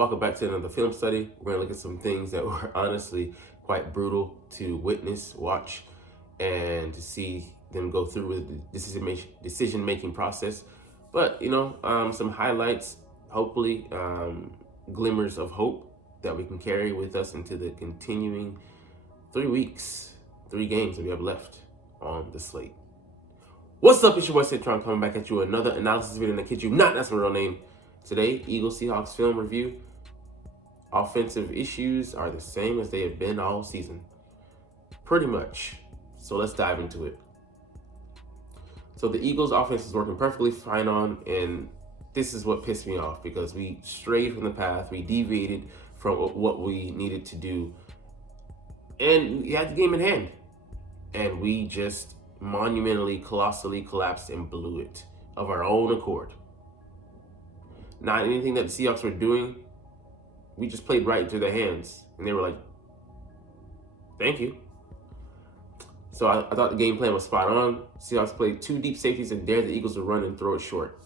Welcome back to another film study. We're going to look at some things that were honestly quite brutal to witness, watch, and to see them go through with the decision-making process. But, some highlights, hopefully, glimmers of hope that we can carry with us into the continuing 3 weeks, 3 games that we have left on the slate. What's up, it's your boy Citron coming back at you with another analysis video, and I kid you not, that's my real name. Today, Eagles Seahawks film review. Offensive issues are the same as they have been all season. Pretty much. So let's dive into it. So the Eagles offense is working perfectly fine on, and this is what pissed me off because we strayed from the path, we deviated from what we needed to do, and we had the game in hand. And we just monumentally, colossally collapsed and blew it of our own accord. Not anything that the Seahawks were doing. We just played right into their hands. And they were like, thank you. So I thought the game plan was spot on. Seahawks played 2 deep safeties and dared the Eagles to run and throw it short.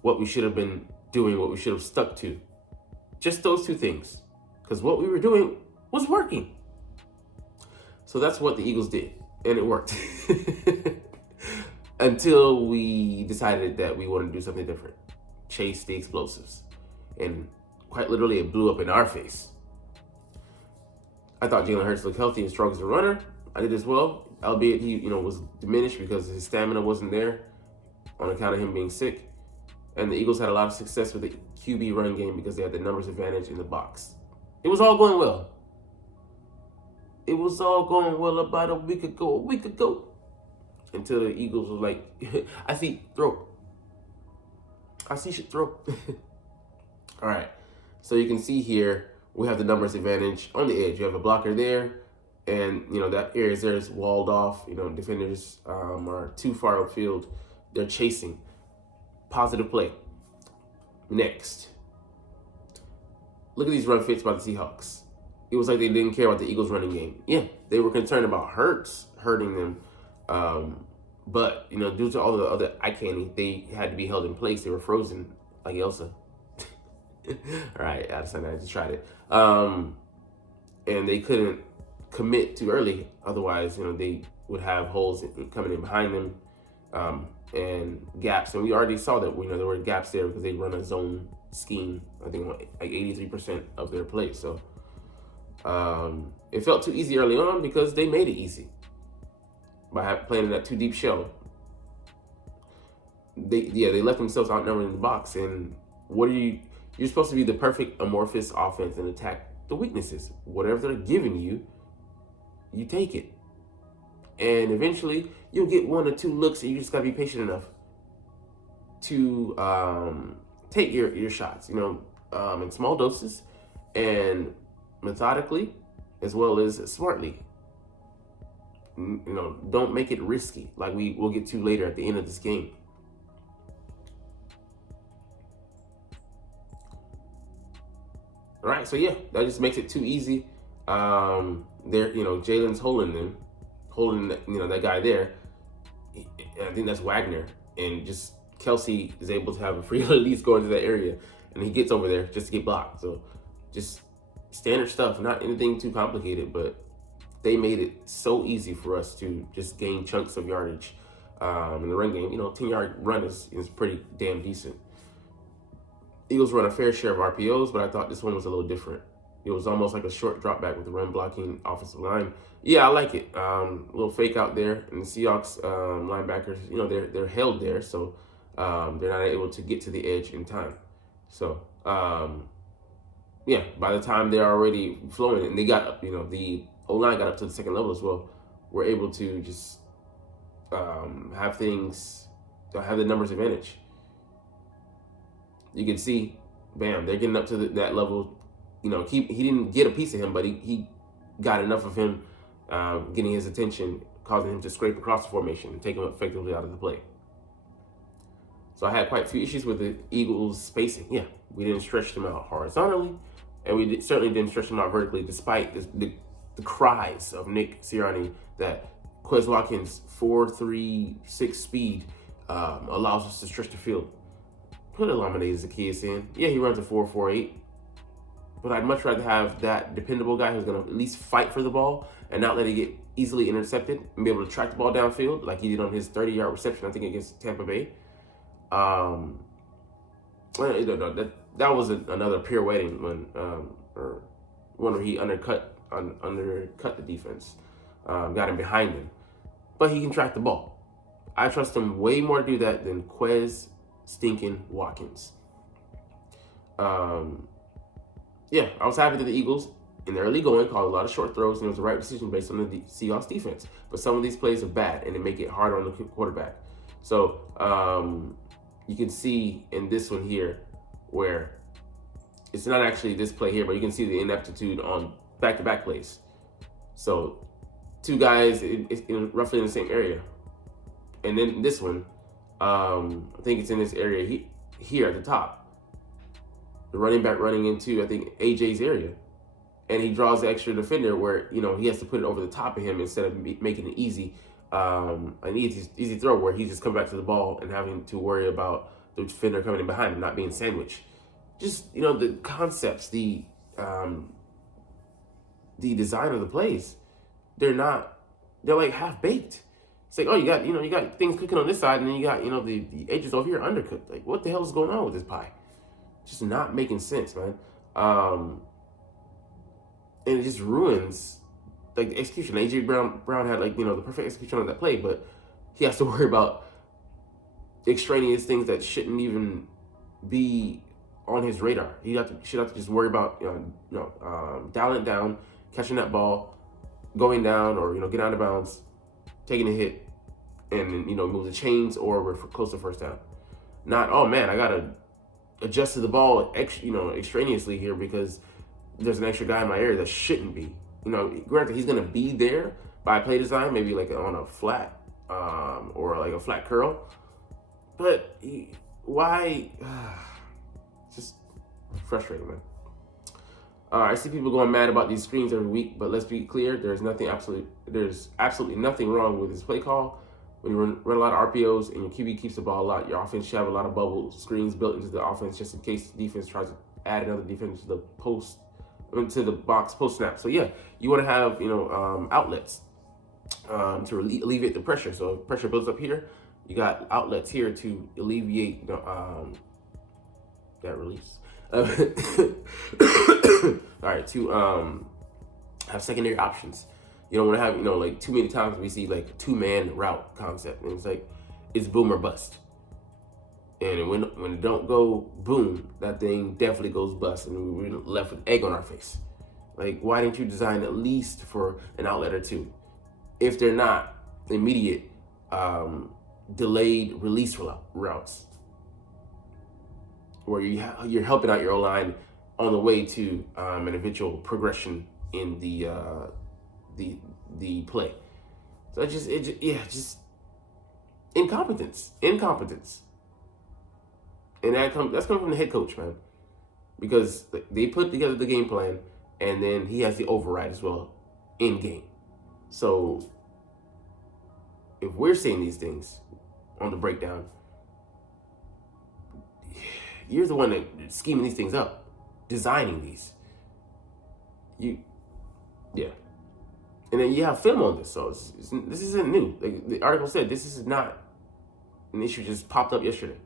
What we should have been doing, what we should have stuck to. Just those 2 things. Because what we were doing was working. So that's what the Eagles did. And it worked. Until we decided that we wanted to do something different. Chase the explosives. And quite literally, it blew up in our face. I thought Jalen Hurts looked healthy and strong as a runner. I did as well, albeit he, was diminished because his stamina wasn't there on account of him being sick. And the Eagles had a lot of success with the QB run game because they had the numbers advantage in the box. It was all going well. It was all going well about a week ago. Until the Eagles was like, I see, throw. I see shit, throw. All right. So you can see here, we have the numbers advantage on the edge. You have a blocker there, and, that area there is walled off. Defenders are too far upfield. They're chasing. Positive play. Next. Look at these run fits by the Seahawks. It was like they didn't care about the Eagles running game. Yeah, they were concerned about Hurts hurting them. But, due to all the other eye candy, they had to be held in place. They were frozen like Elsa. All right, I just tried it. And they couldn't commit too early. Otherwise, they would have holes coming in behind them and gaps. And we already saw that, there were gaps there because they run a zone scheme, I think like 83% of their plays. So it felt too easy early on because they made it easy by playing in that 2 deep shell. They left themselves outnumbered in the box. And you're supposed to be the perfect amorphous offense and attack the weaknesses. Whatever they're giving you, you take it. And eventually, you'll get 1 or 2 looks, and you just got to be patient enough to take your shots, in small doses and methodically as well as smartly. Don't make it risky like we will get to later at the end of this game. All right, so yeah, that just makes it too easy. Jalen's holding that guy there. I think that's Wagner, and just Kelsey is able to have a free release going to that area, and he gets over there just to get blocked. So just standard stuff, not anything too complicated, but they made it so easy for us to just gain chunks of yardage in the run game. 10-yard run is pretty damn decent. Eagles run a fair share of RPOs, but I thought this one was a little different. It was almost like a short drop back with the run blocking offensive line. Yeah, I like it. A little fake out there, and the Seahawks linebackers, they're held there, so they're not able to get to the edge in time. So, by the time they're already flowing, and they got up, the O-line got up to the second level as well, we're able to just have the numbers advantage. You can see, bam, they're getting up to that level. He didn't get a piece of him, but he got enough of him getting his attention, causing him to scrape across the formation and take him effectively out of the play. So I had quite a few issues with the Eagles' spacing. Yeah, we didn't stretch them out horizontally, and we certainly didn't stretch them out vertically, despite the cries of Nick Sirianni that Quez Watkins' 4.36 speed allows us to stretch the field. Put Elamine Zaccheaus in. Yeah, he runs a 4.48. But I'd much rather have that dependable guy who's going to at least fight for the ball and not let it get easily intercepted and be able to track the ball downfield like he did on his 30-yard reception, I think, against Tampa Bay. That was another pirouetting one, or one where he undercut the defense, got him behind him. But he can track the ball. I trust him way more to do that than Quez stinking Watkins. Yeah, I was happy that the Eagles, in the early going, called a lot of short throws, and it was the right decision based on the Seahawks defense. But some of these plays are bad, and they make it harder on the quarterback. So you can see in this one here where it's not actually this play here, but you can see the ineptitude on back-to-back plays. So two guys roughly in the same area. And then this one, I think it's in this area here at the top. The running back running into, I think, AJ's area. And he draws the extra defender where, he has to put it over the top of him instead of making it easy throw where he just comes back to the ball and having to worry about the defender coming in behind him, not being sandwiched. Just, the concepts, the design of the plays, they're like half-baked. It's like, oh, you got things cooking on this side, and then you got, the edges over here undercooked. Like, what the hell is going on with this pie? Just not making sense, man. And it just ruins, like, the execution. AJ Brown had, like, the perfect execution on that play, but he has to worry about extraneous things that shouldn't even be on his radar. He should have to just worry about, dialing it down, catching that ball, going down, or, get out of bounds, taking a hit, and then, move the chains, or we're close to first down. Not, oh man, I gotta adjust to the ball, extraneously here because there's an extra guy in my area that shouldn't be. Granted, he's gonna be there by play design, maybe like on a flat, or like a flat curl. But why? Just frustrating, man. I see people going mad about these screens every week, but let's be clear: there's absolutely nothing wrong with this play call. When you run a lot of RPOs and your QB keeps the ball a lot, your offense should have a lot of bubble screens built into the offense just in case the defense tries to add another defender to the box post snap. So yeah, you want to have outlets to alleviate the pressure. So if pressure builds up here, you got outlets here to alleviate that release. All right, to have secondary options. You don't want to have, like too many times we see like two-man route concept. And it's like, it's boom or bust. And when it don't go boom, that thing definitely goes bust. And we're left with egg on our face. Like, why didn't you design at least for an outlet or two? If they're not immediate, delayed release routes, where you're helping out your O-line on the way to an eventual progression in the play. So just incompetence. And that's coming from the head coach, man. Because they put together the game plan, and then he has the override as well in game. So if we're seeing these things on the breakdown, you're the one that's scheming these things up, designing these. And then you have film on this, so this isn't new. Like the article said, this is not an issue just popped up yesterday.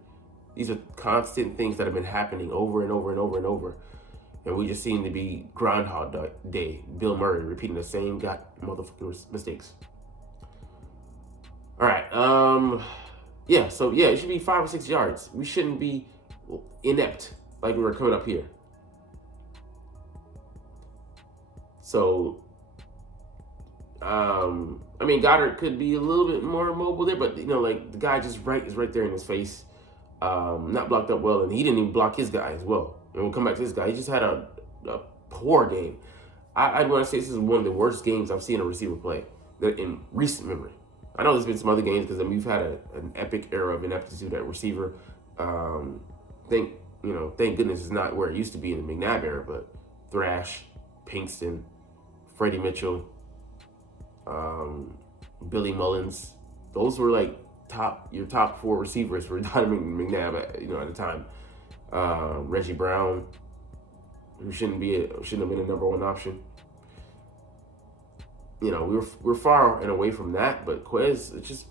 These are constant things that have been happening over and over and over and over. And we just seem to be Groundhog Day, Bill Murray repeating the same motherfucking mistakes. All right. So it should be 5 or 6 yards. We shouldn't be inept like we were coming up here. So, Goddard could be a little bit more mobile there, but the guy is right there in his face, not blocked up well, and he didn't even block his guy as well. And we'll come back to this guy. He just had a poor game. I'd want to say this is one of the worst games I've seen a receiver play in recent memory. I know there's been some other games because we've had an epic era of ineptitude at receiver. Thank goodness it's not where it used to be in the McNabb era, but Thrash, Pinkston, Freddie Mitchell, Billy Mullins, those were like your top 4 receivers for Donovan McNabb at the time. Reggie Brown, who shouldn't have been a number one option. We're far and away from that, but Quez, it's just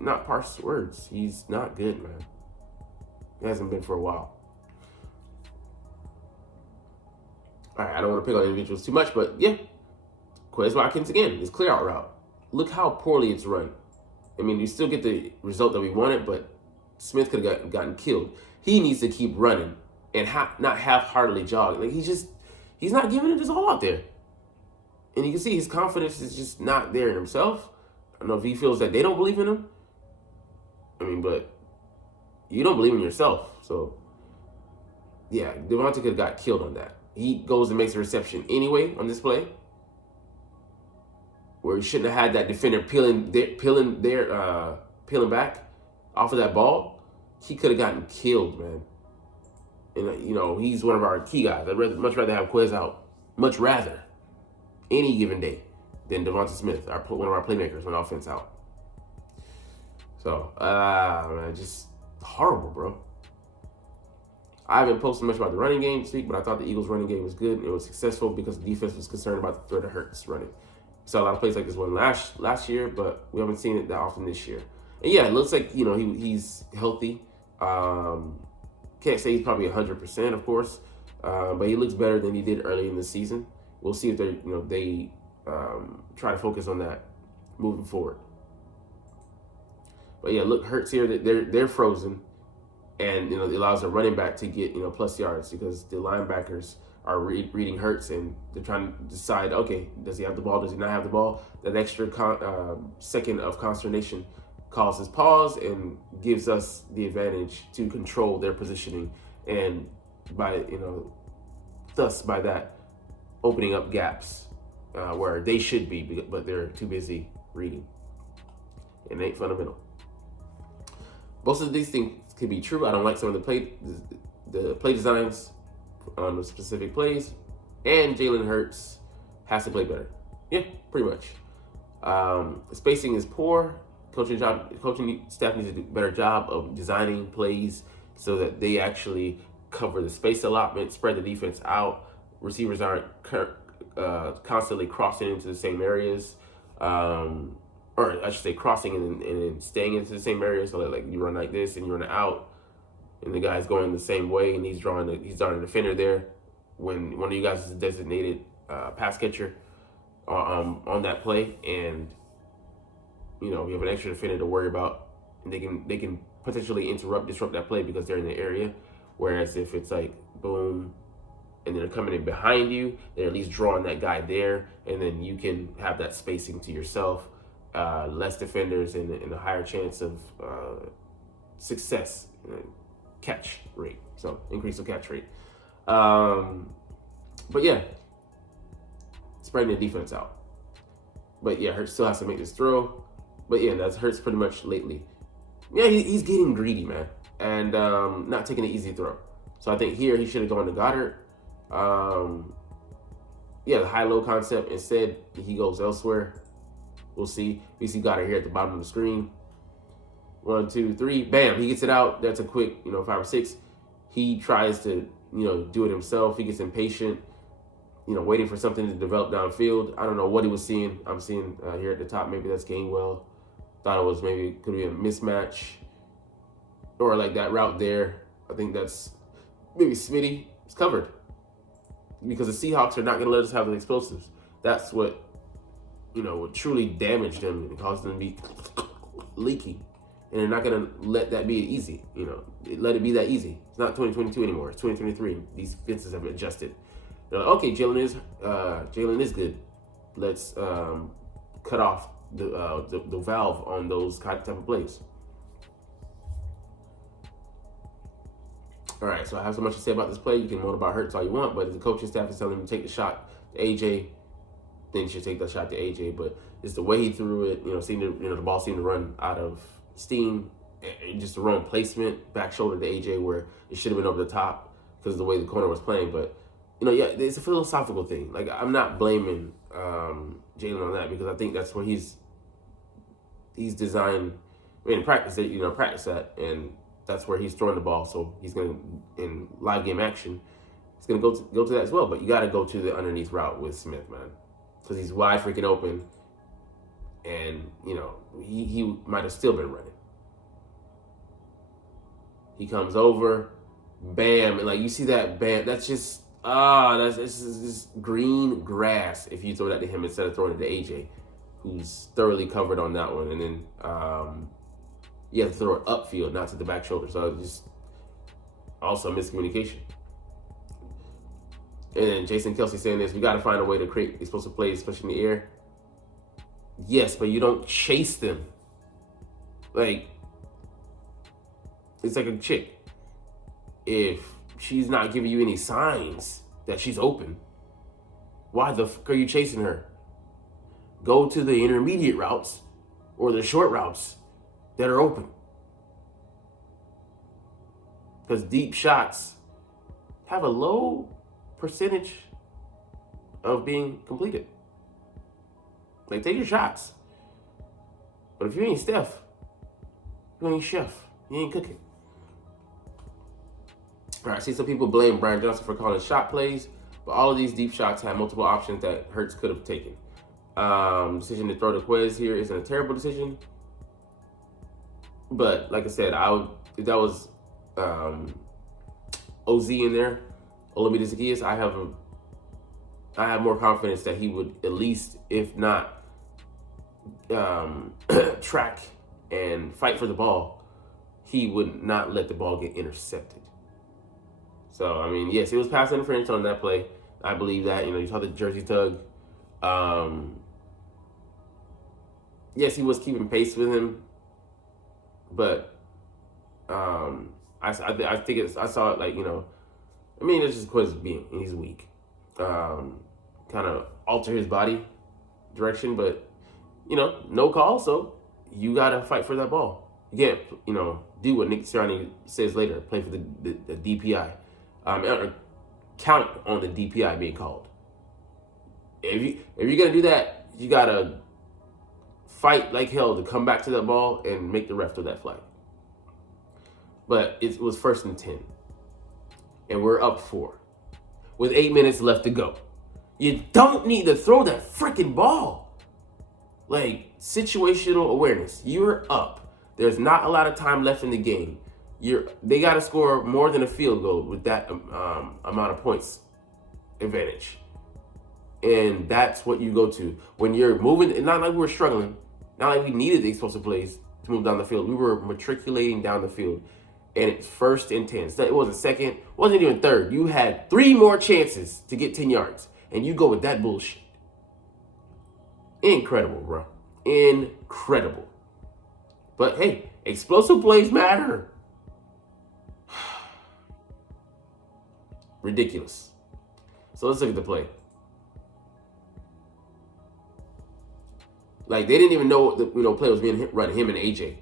not parse words. He's not good, man. He hasn't been for a while. All right, I don't want to pick on individuals too much, but yeah, Quez Watkins again, his clear out route. Look how poorly it's run. I mean, you still get the result that we wanted, but Smith could have gotten killed. He needs to keep running and not half-heartedly jog. Like he's not giving it his all out there. And you can see his confidence is just not there in himself. I don't know if he feels that they don't believe in him. I mean, but you don't believe in yourself. So, yeah, Devontae could have got killed on that. He goes and makes a reception anyway on this play, where he shouldn't have had that defender peeling back off of that ball. He could have gotten killed, man. And, he's one of our key guys. I'd much rather have Quez out. Much rather. Any given day than Devonta Smith, one of our playmakers on offense out. So, man, just horrible, bro. I haven't posted much about the running game this week, but I thought the Eagles' running game was good. It was successful because the defense was concerned about the threat of Hurts running. We saw a lot of plays like this one last year, but we haven't seen it that often this year. And yeah, it looks like he's healthy. Can't say he's probably 100%, of course, but he looks better than he did early in the season. We'll see if they try to focus on that moving forward. But yeah, look, Hurts here, they're frozen, and it allows the running back to get plus yards because the linebackers are reading Hurts and they're trying to decide, okay, does he have the ball? Does he not have the ball? That extra second of consternation causes pause and gives us the advantage to control their positioning, and by that opening up gaps where they should be, but they're too busy reading. It ain't fundamental. Most of these things could be true. I don't like some of the play designs on the specific plays, and Jalen Hurts has to play better. Yeah, pretty much. Spacing is poor. Coaching staff needs to do a better job of designing plays so that they actually cover the space allotment, spread the defense out. Receivers aren't constantly crossing into the same areas, or I should say crossing and staying into the same areas. So that, you run like this and you run out, and the guy's going the same way, and he's drawing a defender there when one of you guys is a designated pass catcher on that play, and you have an extra defender to worry about, and they can potentially disrupt that play because they're in the area. Whereas if it's like boom, and they're coming in behind you, they're at least drawing that guy there, and then you can have that spacing to yourself. Less defenders and a higher chance of success, catch rate. So increase the catch rate. But yeah, spreading the defense out. But yeah, Hurts still has to make this throw. But yeah, that's Hurts pretty much lately. Yeah, he's getting greedy, man, and not taking an easy throw. So I think here he should have gone to Goddard. The high-low concept. Instead, he goes elsewhere. We'll see. We see Goddard here at the bottom of the screen. 1, 2, 3. Bam. He gets it out. That's a quick, 5 or 6. He tries to, do it himself. He gets impatient, waiting for something to develop downfield. I don't know what he was seeing. I'm seeing here at the top, maybe that's Gainwell. Thought it was could be a mismatch. Or like that route there. I think that's maybe Smitty. It's covered. Because the Seahawks are not going to let us have the explosives. That's what would truly damage them and cause them to be leaky. And they're not going to let that be easy. Let it be that easy. It's not 2022 anymore. It's 2023. These fences have adjusted. They're like, okay, Jalen is good. Let's cut off the valve on those type of plays. All right, so I have so much to say about this play. You can moan about Hurts all you want, but if the coaching staff is telling him to take the shot to AJ, then you should take that shot to AJ. But it's the way he threw it. The ball seemed to run out of steam, and just the wrong placement, back shoulder to AJ, where it should have been over the top because of the way the corner was playing. But it's a philosophical thing. Like, I'm not blaming Jalen on that because I think that's where he's designed. In practice, practice that, and that's where he's throwing the ball. So he's going to, in live game action, It's going to go to that as well. But you got to go to the underneath route with Smith, man, because he's wide freaking open, and he might have still been running. He comes over, bam, and like you see that bam. That's just that's just green grass. If you throw that to him instead of throwing it to AJ, who's thoroughly covered on that one, and then you have to throw it upfield, not to the back shoulder. So just also miscommunication. And then Jason Kelsey saying this: we got to find a way to create explosive plays, especially in the air. Yes, but you don't chase them. Like, it's like a chick. If she's not giving you any signs that she's open, why the fuck are you chasing her? Go to the intermediate routes or the short routes that are open. Because deep shots have a low percentage of being completed. Like, take your shots. But if you ain't Steph, you ain't chef, you ain't cooking. All right, I see some people blame Brian Johnson for calling shot plays, but all of these deep shots had multiple options that Hurts could have taken. Decision to throw to Quez here isn't a terrible decision. But like I said, if that was OZ in there, Olamide Zaccheaus, I have more confidence that he would at least, if not track and fight for the ball, he would not let the ball get intercepted. So, I mean, yes, it was pass interference on that play. I believe that. You saw the jersey tug. Yes, he was keeping pace with him, but I think I saw it like, I mean, it's just Quez being, he's weak. Kind of alter his body direction, but, no call, so you got to fight for that ball. You can't, do what Nick Sirianni says later, play for the DPI. Or count on the DPI being called. If you're going to do that, you got to fight like hell to come back to that ball and make the ref throw that flag. But it was 1st and 10. And we're up 4 with 8 minutes left to go. You don't need to throw that freaking ball. Like, situational awareness. You're up. There's not a lot of time left in the game. They got to score more than a field goal with that amount of points advantage. And that's what you go to. When you're moving, it's not like we were struggling. Not like we needed the explosive plays to move down the field. We were matriculating down the field. And it's 1st and 10. It wasn't second. It wasn't even third. You had 3 more chances to get 10 yards. And you go with that bullshit. Incredible, bro. Incredible. But hey, explosive plays matter. Ridiculous. So let's look at the play. Like, they didn't even know what the play was being run, him and AJ.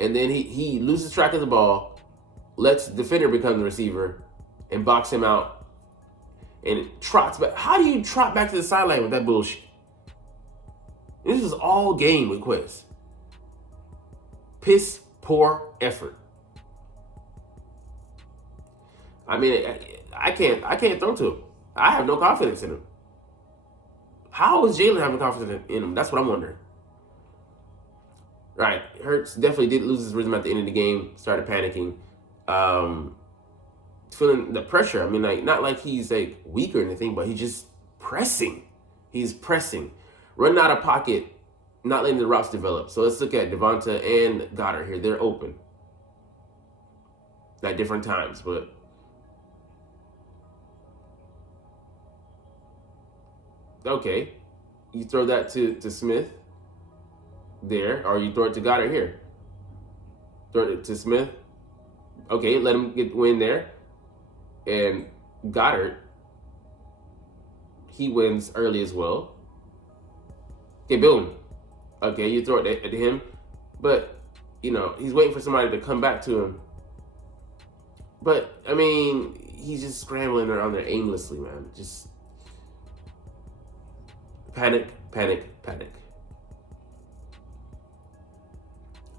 And then he loses track of the ball, lets the defender become the receiver, and box him out, and trots back. How do you trot back to the sideline with that bullshit? This was all game with Quez. Piss poor effort. I mean, I can't throw to him. I have no confidence in him. How is Jalen having confidence in him? That's what I'm wondering. Right, Hurts definitely did lose his rhythm at the end of the game. Started panicking, feeling the pressure. I mean, like, not like he's like weak or anything, but he's just pressing. He's pressing, running out of pocket, not letting the routes develop. So let's look at Devonta and Goddard here. They're open at different times, but okay, you throw that to Smith there, or you throw it to Goddard here. Throw it to Smith. Okay, let him win there. And Goddard, he wins early as well. Okay, boom. Okay, you throw it at him. But, he's waiting for somebody to come back to him. But, I mean, he's just scrambling around there aimlessly, man. Just panic.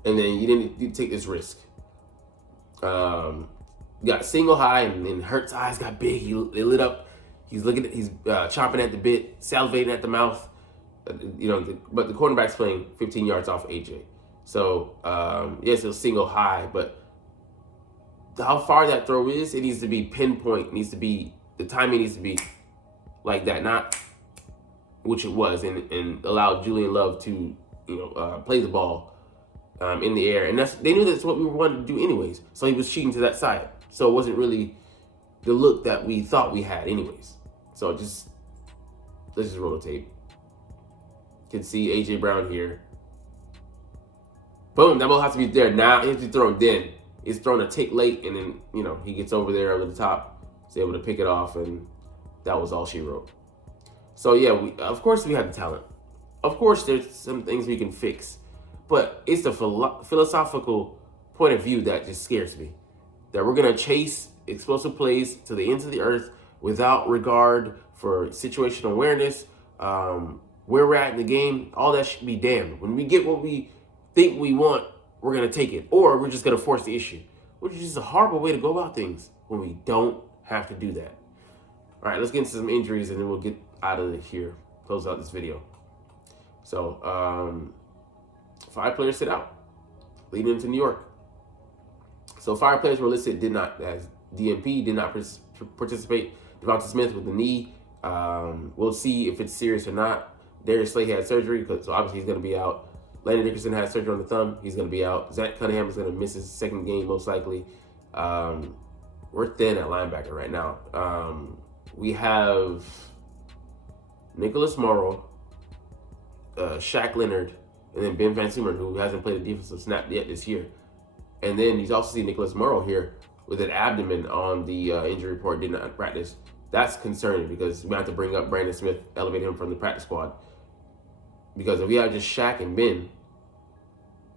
And then you didn't take this risk. got single high, and then Hurts' eyes got big. He lit up. He's looking. He's chomping at the bit, salivating at the mouth. But the cornerback's playing 15 yards off AJ. So yes, it was single high, but how far that throw is, it needs to be pinpoint. It needs to be, the timing needs to be like that, not which it was, and allow Julian Love to play the ball in the air, and they knew that's what we wanted to do anyways. So he was cheating to that side. So it wasn't really the look that we thought we had anyways. So let's just roll the tape. Can see AJ Brown here. Boom, that ball has to be there now. It has to be thrown then. It's thrown a tick late, and then he gets over there over the top. He's able to pick it off, and that was all she wrote. So yeah, of course we have the talent. Of course there's some things we can fix, but it's the philosophical point of view that just scares me. That we're gonna chase explosive plays to the ends of the earth without regard for situational awareness, where we're at in the game. All that should be damned. When we get what we think we want, we're gonna take it, or we're just gonna force the issue, which is just a horrible way to go about things when we don't have to do that. All right, let's get into some injuries, and then we'll get out of here, close out this video. So 5 players sit out leading into New York. So 5 players were listed as DNP, did not participate. Devonta Smith with the knee. We'll see if it's serious or not. Darius Slay had surgery, so obviously he's going to be out. Landon Dickerson had surgery on the thumb. He's going to be out. Zach Cunningham is going to miss his second game most likely. We're thin at linebacker right now. We have Nicholas Morrow, Shaq Leonard, and then Ben Van Sumeren, who hasn't played a defensive snap yet this year. And then you also see Nicholas Morrow here with an abdomen on the injury report, did not practice. That's concerning because we have to bring up Brandon Smith, elevate him from the practice squad. Because if we have just Shaq and Ben,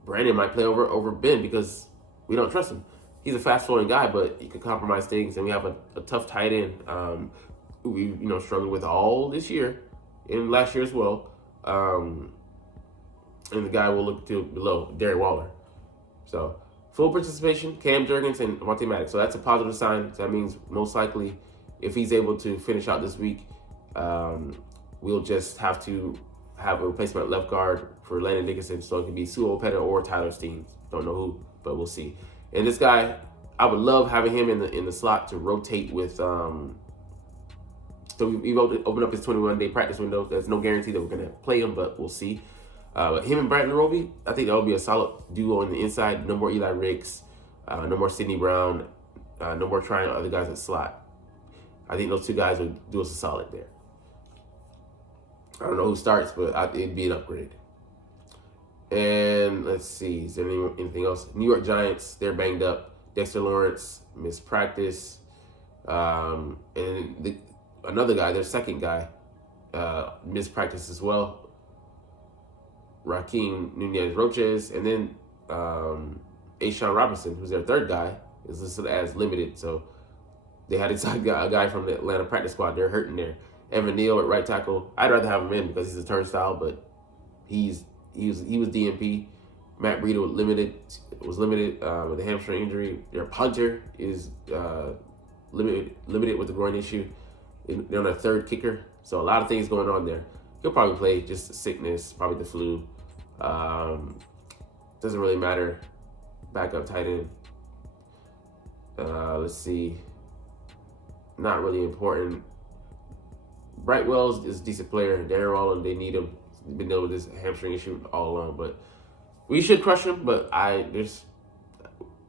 Brandon might play over Ben because we don't trust him. He's a fast-flowing guy, but he could compromise things, and we have a tough tight end who we struggled with all this year and last year as well. And the guy we'll look to below, Darren Waller. So full participation, Cam Jurgens and Monte Maddox. So that's a positive sign. So that means most likely if he's able to finish out this week, we'll just have to have a replacement left guard for Landon Dickerson. So it could be Sue Opeta or Tyler Steens. Don't know who, but we'll see. And this guy, I would love having him in the slot to rotate with. So we've opened up his 21-day practice window. There's no guarantee that we're going to play him, but we'll see. But him and Bradley Roby, I think that would be a solid duo on the inside. No more Eli Ricks, no more Sidney Brown, no more trying other guys at slot. I think those 2 guys would do us a solid there. I don't know who starts, but it'd be an upgrade. And let's see, is there anything else? New York Giants, they're banged up. Dexter Lawrence missed practice. And another guy, their second guy, missed practice as well. Raheem Nunez-Roches, and then Ashawn Robinson, who's their third guy, is listed as limited. So they had a guy from the Atlanta practice squad. They're hurting there. Evan Neal at right tackle. I'd rather have him in because he's a turnstile, but he was DNP. Matt Breida was limited with a hamstring injury. Their punter is limited with the groin issue. They're on their third kicker, so a lot of things going on there. He'll probably play, just sickness, probably the flu. Doesn't really matter. Backup tight end. Let's see. Not really important. Brightwell is a decent player. Darren Waller, they need him. He's been dealing with this hamstring issue all along, but we should crush him. But there's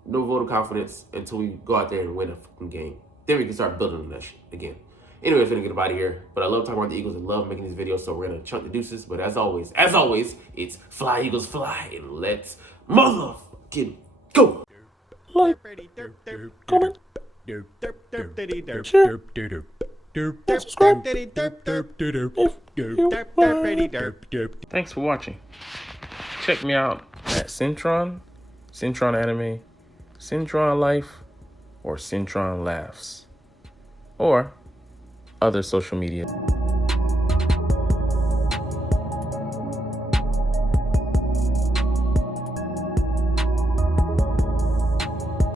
no vote of confidence until we go out there and win a fucking game. Then we can start building on that shit again. Anyways, we're gonna get out of here. But I love talking about the Eagles and love making these videos, so we're gonna chunk the deuces. But as always, it's fly Eagles fly, and let's motherfucking go. Like, comment, share, and subscribe Thanks for watching. Check me out at Centron Anime, Centron Life, or Centron Laughs, or other social media.